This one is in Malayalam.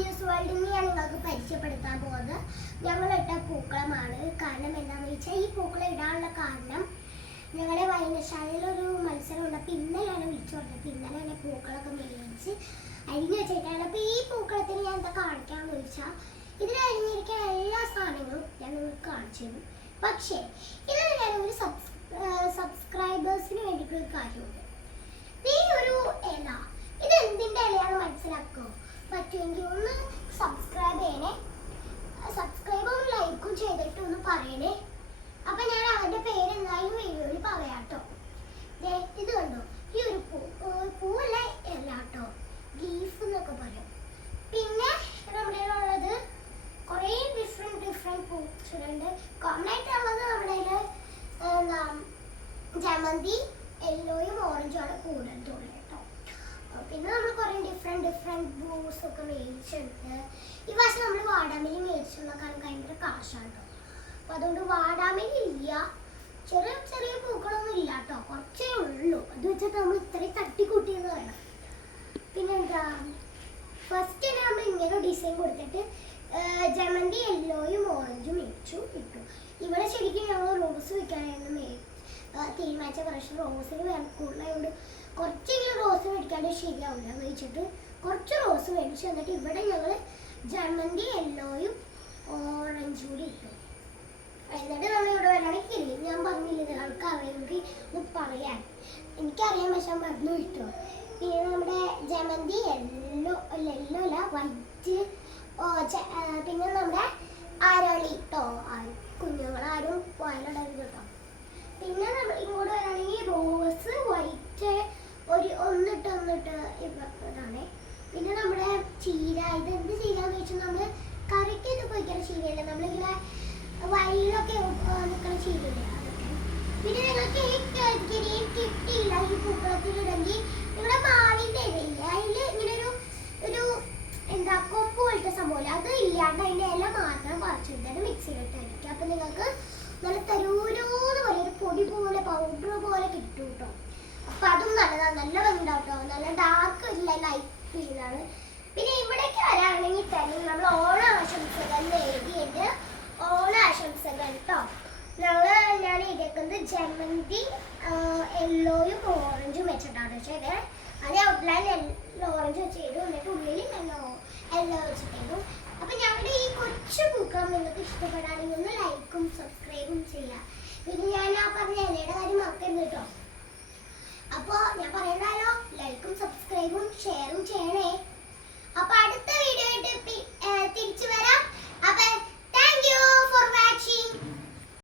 ന്യൂസ് വേൾഡിനെയാണ് നിങ്ങൾക്ക് പരിചയപ്പെടുത്താൻ പോകുന്നത് ഞങ്ങളിട്ട പൂക്കളമാണ് കാരണം എന്താണെന്ന് വെച്ചാൽ ഈ പൂക്കളം ഇടാനുള്ള കാരണം ഞങ്ങളുടെ വായനശാലയിൽ ഒരു മത്സരം ഉണ്ട്. അപ്പം ഇന്നലെയാണ് വിളിച്ചു പറഞ്ഞത്. ഇന്നലെ പൂക്കളൊക്കെ മേടിച്ച് അരിഞ്ഞു വെച്ചിട്ടാണ്. അപ്പം ഈ പൂക്കളത്തിന് ഞാൻ എന്താ കാണിക്കാമെന്ന് ചോദിച്ചാൽ ഇതിൽ അരിഞ്ഞിരിക്കുന്ന എല്ലാ സാധനങ്ങളും ഞാൻ നിങ്ങൾക്ക് കാണിച്ചു തരും. പക്ഷേ ഇതിൽ ഞാൻ ഒരു സബ്സ്ക്രൈബേഴ്സിന് വേണ്ടിയിട്ടുള്ള ഒരു കാര്യമുണ്ട് ഈ ഒരു ഇല ഇത് എന്തിന്റെ ഇലയാണെന്ന് മനസ്സിലാക്കോ പറ്റുമെങ്കിൽ ഒന്ന് സബ്സ്ക്രൈബ് ചെയ്യണേ. സബ്സ്ക്രൈബും ലൈക്കും ചെയ്തിട്ട് ഒന്ന് പറയണേ. അപ്പൊ ഞാൻ അവന്റെ പേര് എന്തായാലും വീഡിയോയിൽ പറയാട്ടോ. ദേ, ഇത് കണ്ടോ? ഈ ഒരു പൂ പൂവല്ല ഇല കേട്ടോ ലീഫ് എന്നൊക്കെ പറയും. പിന്നെ നമ്മുടെ ഉള്ളത് കുറേ ഡിഫറെന്റ് ഡിഫറെന്റ് പൂച്ചുണ്ട് കോമൺ ആയിട്ടുള്ളത് നമ്മുടെ എന്താ ജമന്തി യെല്ലോയും ഓറഞ്ചും ആണ് കൂടുതൽ കേട്ടോ അഹ് പിന്നെ നമ്മൾ കുറേ ഡിഫറെന്റ് ഒക്കെ മേടിച്ചിട്ടുണ്ട്. ഈ പ്രാവശ്യം നമ്മൾ വാടാമല്ലി മേടിച്ചുള്ള കാരണം ഭയങ്കര കാശാണ് കേട്ടോ അപ്പൊ അതുകൊണ്ട് വാടാമല്ലി ഇല്ല. ചെറിയ ചെറിയ പൂക്കളൊന്നും ഇല്ല കേട്ടോ കുറച്ചേ ഉള്ളൂ. അത് വെച്ചിട്ട് നമ്മൾ ഇത്രയും തട്ടിക്കൂട്ടിയെന്ന് വേണം പിന്നെന്താ? ഫസ്റ്റ് തന്നെ നമ്മൾ ഇങ്ങനെ ഡിസൈൻ കൊടുത്തിട്ട് ജമന്തി യെല്ലോയും ഓറഞ്ചും മേടിച്ചു ഇട്ടു. ഇവിടെ ശരിക്കും ഞങ്ങൾ റോസ് വെക്കാനായിരുന്നു തീരുമാനിച്ച പ്രശ്നം റോസിന് കൂടുതലായതുകൊണ്ട് കുറച്ചെങ്കിലും റോസ് മേടിക്കാണ്ട് ശരിയാവില്ല വെച്ചിട്ട് കുറച്ച് റോസ് മേടിച്ചു എന്നിട്ട് ഇവിടെ ഞങ്ങൾ ജമന്തി യെല്ലോയും ഓറഞ്ചും കൂടി ഇട്ടു. എന്നിട്ട് നമ്മൾ ഇവിടെ വരാണെങ്കിൽ ഞാൻ പറഞ്ഞില്ല നിങ്ങൾക്ക് അറിയാമെങ്കിൽ ഒന്ന് പറയാൻ. എനിക്കറിയാൻ പക്ഷെ മറന്നു കിട്ടോ പിന്നെ നമ്മുടെ ജമന്തി യെല്ലോ യെല്ലോ അല്ല വൈറ്റ് പിന്നെ നമ്മുടെ അരളി കേട്ടോ കുഞ്ഞുങ്ങളാരും വായിലിടരുത് കേട്ടോ. പിന്നെ നമ്മൾ ഇങ്ങോട്ട് വരാണെങ്കിൽ റോസ് വൈറ്റ് ഒന്നിട്ട് ഇതാണ്. പിന്നെ നമ്മുടെ ചീര ഇത് എന്ത് ചീരാന്ന് വെച്ചാൽ നമ്മൾ കറിക്കൊക്കെ പോയിക്കുന്ന ചീരയല്ലേ? നമ്മളിങ്ങനെ വഴിയിലൊക്കെ നിൽക്കുന്ന ചീരയില്ലേ പിന്നെ നിങ്ങൾക്ക് ഏറ്റവും കിട്ടിയില്ല ഈ പൂക്കളത്തിലിടെങ്കിൽ നിങ്ങളുടെ മാവിന്റെ ഇല്ല? അതിൽ ഇങ്ങനെ ഒരു ഒരു എന്താ കൊമ്പ് പോലത്തെ സംഭവമില്ല അത് ഇല്ലാണ്ട് അതിന്റെ ഇല മാത്രം പറിച്ചെടുത്തിട്ട് മിക്സിയിലിട്ടായിരിക്കും അപ്പം നിങ്ങൾക്ക് നല്ല തരൂരോന്ന് പോലെ ഒരു പൊടി പോലെ പൗഡർ പോലെ കിട്ടും കേട്ടോ അപ്പം അതും നല്ലതാണ്. നല്ല ഭംഗിണ്ടാവും നല്ല ഡാർക്ക് ഇല്ല ലൈറ്റ് ഫീലാണ് പിന്നെ ഇവിടേക്ക് വരാണെങ്കിൽ തന്നെ നമ്മൾ ഓണ ആശംസകൾ എഴുതിയിട്ട് ഓണ ആശംസകൾ കേട്ടോ ഞങ്ങൾ ഞാൻ എഴുതിയേക്കുന്നത് ജമന്തി യെല്ലോയും ഓറഞ്ചും വെച്ചിട്ടാണ്. ചെയ്തത് അത് ഔട്ട്ലൈൻ ഓറഞ്ച് വെച്ച് ചെയ്തു എന്നിട്ട് ഉള്ളിൽ യെല്ലോ യെല്ലോ വെച്ചിട്ടു അപ്പൊ ഞങ്ങളുടെ ഈ കൊച്ചു പൂക്കളം നിങ്ങൾക്ക് ഇഷ്ടപ്പെടാണെങ്കിൽ ഒന്ന് ലൈക്കും സബ്സ്ക്രൈബും ചെയ്യാം പിന്നെ ഞാൻ ആ പറഞ്ഞ ഇലയുടെ കാര്യം മറക്കരുത് കേട്ടോ അപ്പോൾ ഞാൻ പറയുന്നാലോ ലൈക്കും സബ്സ്ക്രൈബും ഷെയറും ചെയ്യണേ. അപ്പോൾ അടുത്ത